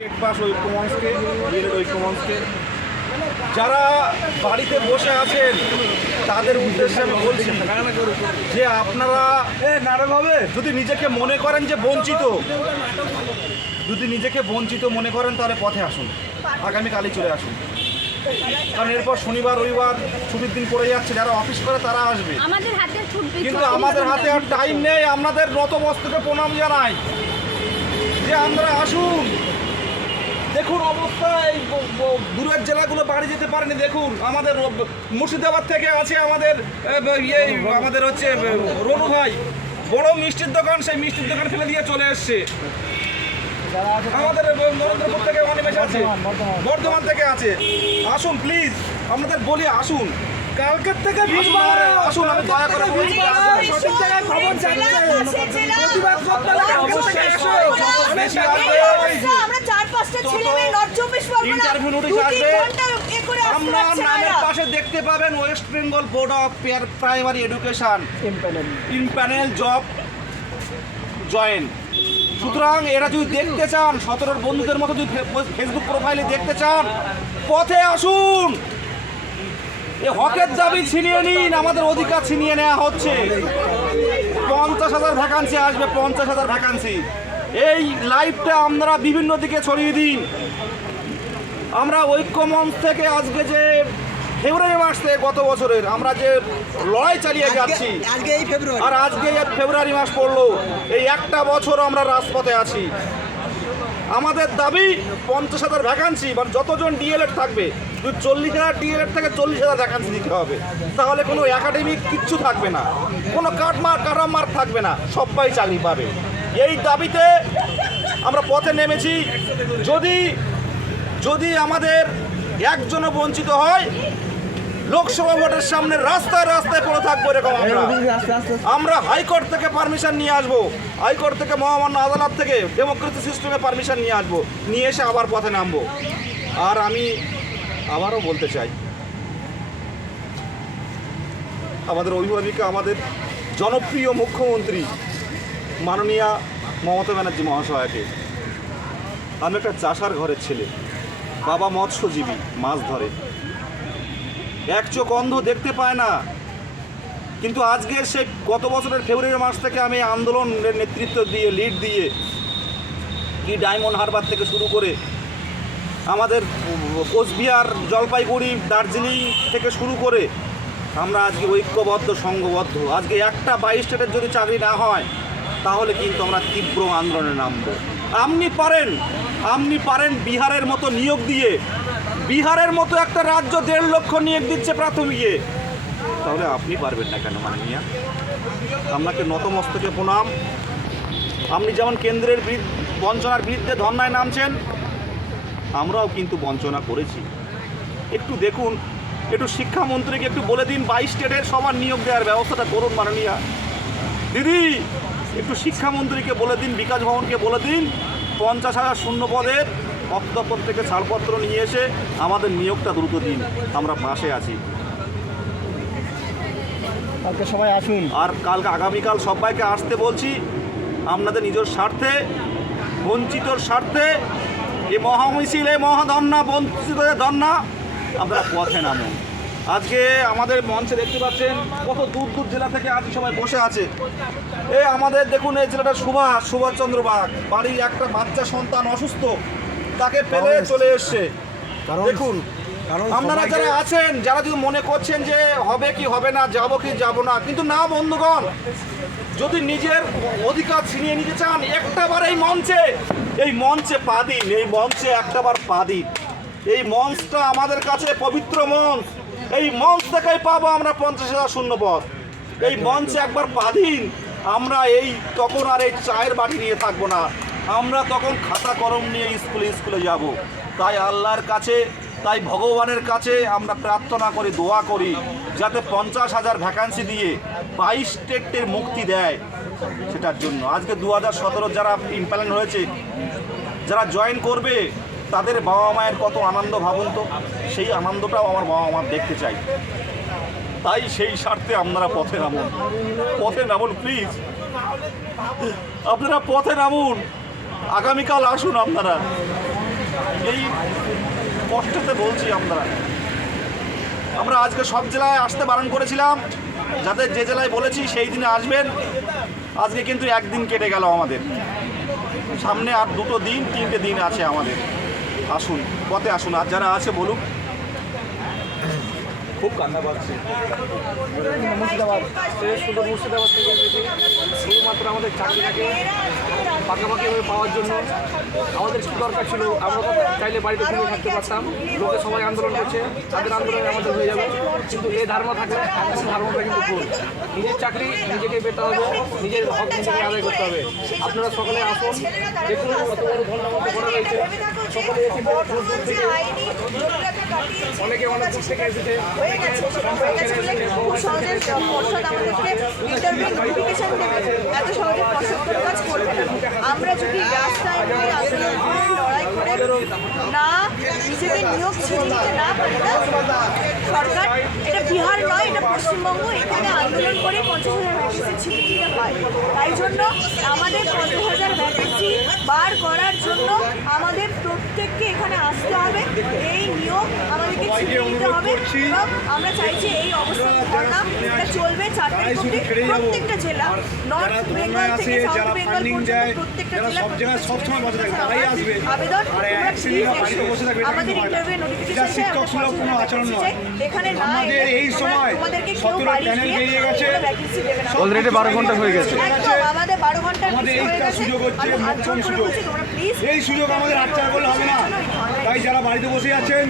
ঐক্যমঞ্চকে যারা বাড়িতে বসে আছেন তাদের উদ্দেশ্যে আমি বলছি যে আপনারা যদি নিজেকে মনে করেন যে বঞ্চিত, মনে করেন তাহলে পথে আসুন, আগামীকালই চলে আসুন। কারণ এরপর শনিবার রবিবার ছুটির দিন পড়ে যাচ্ছে, যারা অফিস করে তারা আসবে, কিন্তু আমাদের হাতে আর টাইম নেই। আপনাদের নতমস্তকে প্রণাম জানাই যে আমরা আসুন। দেখুন অবস্থা, এই দূরের জেলাগুলো বাড়ি যেতে পারেনি। দেখুন আমাদের মুর্শিদাবাদ থেকে আছে আমাদের হচ্ছে রনু ভাই, বড় মিষ্টির দোকান, সেই মিষ্টির দোকান ফেলে দিয়ে চলে এসছে। আমাদের নরেন্দ্রপুর থেকে অনিমেষ আছে, বর্ধমান থেকে আছে। আসুন প্লিজ, আপনাদের বলি আসুন, কালকের থেকে আসুন। আমি দয়া করে পাশে দেখতে পাবেন West Bengal board of primary education empanel job join. সুতরাং এরা যদি দেখতে চান, 17 বন্ধুদের মতো যদি ফেসবুক প্রোফাইলে দেখতে চান, পথে আসুন। এ হকের দাবি ছিনিয়ে নিন, আমাদের অধিকার ছিনিয়ে নেওয়া হচ্ছে। 50,000 ভ্যাকান্সি আসবে, 50,000 ভ্যাকান্সি। এই লাইভটা আপনারা বিভিন্ন দিকে ছড়িয়ে দিন। আমরা ঐক্যমঞ্চ থেকে আজকে যে ফেব্রুয়ারি মাস থেকে গত বছরের আমরা যে লড়াই চালিয়ে যাচ্ছি, আর আজকে ফেব্রুয়ারি মাস পড়লো, এই একটা বছর আমরা রাজপথে আছি। আমাদের দাবি 50,000 ভ্যাকান্সি, মানে যতজন ডিএলএড থাকবে, 40,000 ডিএলএড থেকে 40,000 ভ্যাকান্সি দিতে হবে। তাহলে কোনো একাডেমিক কিচ্ছু থাকবে না, কোনো কাটাম মার্ক থাকবে না, সবাই চাকরি পাবে। এই দাবিতে আমরা পথে নেমেছি। যদি আমাদের একজনও বঞ্চিত হয়, লোকসভা ভোটের সামনে রাস্তায় রাস্তায় পড়ে থাকবো এরকম। আমরা হাইকোর্ট থেকে পারমিশন নিয়ে আসবো, হাইকোর্ট থেকে মহামান্য আদালত থেকে ডেমোক্রেসি সিস্টেমে পারমিশন নিয়ে আসবো, নিয়ে এসে আবার পথে নামবো। আর আমি আবারও বলতে চাই, আমাদের অভিভাবিকা, আমাদের জনপ্রিয় মুখ্যমন্ত্রী মাননীয়া মমতা ব্যানার্জি মহাশয়াকে, আমি একটা চাষার ঘরের ছেলে, বাবা মৎস্যজীবী, মাছ ধরে, এক চোখ অন্ধ, দেখতে পায় না। কিন্তু আজকে সেই গত বছরের ফেব্রুয়ারি মাস থেকে আমি আন্দোলনের নেতৃত্ব দিয়ে, লিড দিয়ে, ডায়মন্ড হারবার থেকে শুরু করে আমাদের কোচবিহার, জলপাইগুড়ি, দার্জিলিং থেকে শুরু করে আমরা আজকে ঐক্যবদ্ধ, সংঘবদ্ধ। আজকে একটা 22 স্টেটের যদি চাকরি না হয়, তাহলে কিন্তু আমরা তীব্র আন্দোলনে নামবো। আপনি পারেন বিহারের মতো নিয়োগ দিয়ে, বিহারের মতো একটা রাজ্য 1.5 লক্ষ নিয়োগ দিচ্ছে প্রাথমিকে, তাহলে আপনি পারবেন না কেন মাননীয়া? আপনাকে নতমস্তকে প্রণাম। আপনি যেমন কেন্দ্রের বঞ্চনার বিরুদ্ধে ধর্নায় নামছেন, আমরাও কিন্তু বঞ্চনা করেছি। একটু দেখুন, একটু শিক্ষামন্ত্রীকে একটু বলে দিন 22 স্টেটের সবার নিয়োগ দেওয়ার ব্যবস্থাটা করুন মাননীয়া। দিদি একটু শিক্ষামন্ত্রীকে বলে দিন, বিকাশ ভবনকে বলে দিন, 50,000 শূন্য পদের দপ্তর থেকে ছাড়পত্র নিয়ে এসে আমাদের নিয়োগটা দ্রুত দিন। আমরা পাশে আছি। কালকে সবাই আসুন। আর আগামীকাল সবাইকে আসতে বলছি। আপনাদের নিজের স্বার্থে, বঞ্চিতর স্বার্থে, এই মহামিছিল, এই মহাধর্না, বঞ্চিতদের ধর্না, আপনারা পথে নামুন। আজকে আমাদের মঞ্চে দেখতে পাচ্ছেন কত দূর দূর জেলা থেকে আজ সবাই বসে আছে। আমাদের দেখুন, এই জেলাটা সুভাষচন্দ্র বাগ, বাড়ির একটা বাচ্চা সন্তান অসুস্থ, তাকে ফেলে চলে এসছে। দেখুন, আপনারা যারা আছেন, যারা যদি মনে করছেন যে হবে কি হবে না, যাবো কি যাব না, কিন্তু না বন্ধুগণ, যদি নিজের অধিকার ছিনিয়ে নিতে চান, একটাবার এই মঞ্চে পা দিন। এই মঞ্চে একটাবার পা দিন। এই মঞ্চটা আমাদের কাছে পবিত্র মঞ্চ। এই মঞ্চ থেকেই পাবো আমরা 50,000 শূন্য পদ। এই মঞ্চে একবার পা দিন। আমরা তখন আর এই চায়ের বাটি নিয়ে থাকবো না, আমরা তখন খাতা কলম নিয়ে স্কুলে যাব। তাই আল্লাহর কাছে, তাই ভগবানের কাছে আমরা প্রার্থনা করি, দোয়া করি, যাতে 50,000 ভ্যাকান্সি দিয়ে 22 স্টেটের মুক্তি দেয়। সেটার জন্য আজকে 2017 যারা ইমপ্যানেল হয়েছে, যারা জয়েন করবে, তাদের বাবা মায়ের কত আনন্দ ভাবুন তো। সেই আনন্দটাও আমার বাবা মা দেখতে চাই। তাই সেই স্বার্থে আপনারা পথে নামুন প্লিজ। আপনারা পথে নামুন, আগামীকাল আসুন আপনারা। এই কষ্টতে বলছি আমরা আজকে সব জেলায় আসতে বারণ করেছিলাম, যাতে যে জেলায় বলেছি সেই দিনে আসবেন। আজকে কিন্তু একদিন কেটে গেল আমাদের, সামনে আর 2 দিন 3টে দিন আছে আমাদের। আসুন, পথে আসুন, আর যারা আছে বলুক। খুব কান্না পাচ্ছে। মুর্শিদাবাদ শুধু মুর্শিদাবাদ থেকে এসেছি শুধুমাত্র আমাদের চাকরিটাকে পাকাপাকিভাবে পাওয়ার জন্য। আমাদের কী দরকার ছিল, আমরা তো চাইলে বাড়িতে ঘুমিয়ে থাকতে পারতাম। লোকে সবাই আন্দোলন করছে, তাদের আন্দোলনে আমাদের হয়ে যাবে, কিন্তু এই ধারণা থাকলে ধারণাটা কিন্তু ভুল। নিজের চাকরি নিজেকে পেতে হবে, নিজের হক নিজেকে আদায় করতে হবে। আপনারা সকলে আসুন, দেখুন কত বড় ধন্যবাদ করা রয়েছে। সকলে এসে অনেকে অনেক দূর থেকে এসেছে, খুব সহজে পর্ষদ আমাদেরকে ইন্টারভিউ নোটিফিকেশন দেবে, এত সহজে পর্ষদ কোনো কাজ করবে না। আমরা যদি রাস্তায় গিয়ে আন্দোলন করে লড়াই করে না নিজেদের নিয়োগ ছিনিয়ে নিতে না পারি না, সরকার, এটা বিহার নয়, এটা পশ্চিমবঙ্গ, এখানে আন্দোলন করে 50,000 ভ্যাকেন্সি ছিনিয়ে নিতে পারে। তাই জন্য আমাদের 50,000 ভ্যাকেন্সি বার করার জন্য আমাদের প্রত্যেককে এখানে আসতে হবে, এই নিয়োগ আমাদেরকে ছিনিয়ে নিতে হবে। এবং আমরা চাইছি এই অবস্থান ধর্ণা এটা চলবে 4 তারিখ অবধি প্রত্যেকটা জেলা, নর্থ বেঙ্গল থেকে সাউথ বেঙ্গল পর্যন্ত প্রত্যেকটা জেলা আবেদন। আমাদের ইন্টারভিউ নোটিফিকেশন এখানে না এই সময় তোমাদেরকে কেউ বাড়ি দিয়ে ভ্যাকেন্সি দেবে না। অলরেডি 12 ঘন্টা হয়ে গেছে। একদম আমাদের 12 ঘন্টার আমাদের বেশি হয়ে এইটা গেছে। সুযোগ হচ্ছে, আমি হাত জোড় করে বলছি, তোমরা প্লিজ এই সুযোগ আমাদের হাতছাড়া করলে হবে না। তাই যারা বাড়িতে বসে আছেন